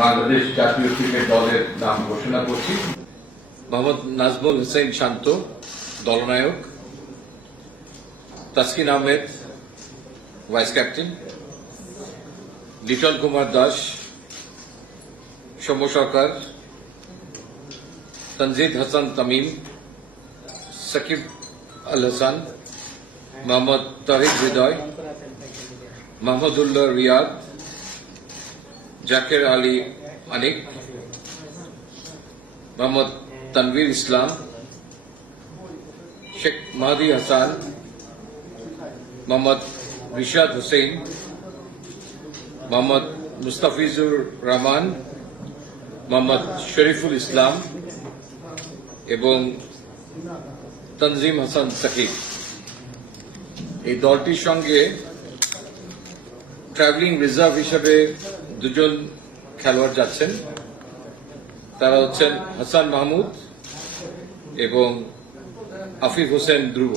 বাংলাদেশ জাতীয় ক্রিকেট দলের নাম ঘোষণা করছি। মোহাম্মদ নাজমুল হোসেন শান্ত, দলনায়ক। Taskin Ahmed, vice captain. লিটন কুমার দাস, সৌম্য সরকার, তনজিদ হাসান তামিম, সাকিব আল হাসান, মোহাম্মদ তাহিদ হৃদয়, মাহমুদুল্লাহ রিয়াদ, জাকের আলী আনিক, মোহাম্মদ তানভীর ইসলাম, শেখ মাহদি হাসান, মোহাম্মদ রিশাদ হোসেন, মোহাম্মদ মুস্তাফিজুর রহমান, মোহাম্মদ শরীফুল ইসলাম এবং তনজিম হাসান সাকিব। এই দলটির সঙ্গে ট্রাভেলিং রিজার্ভ হিসেবে দুজন খেলোয়াড় যাচ্ছেন। তারা হচ্ছেন হাসান মাহমুদ এবং আফিফ হোসেন ধ্রুব।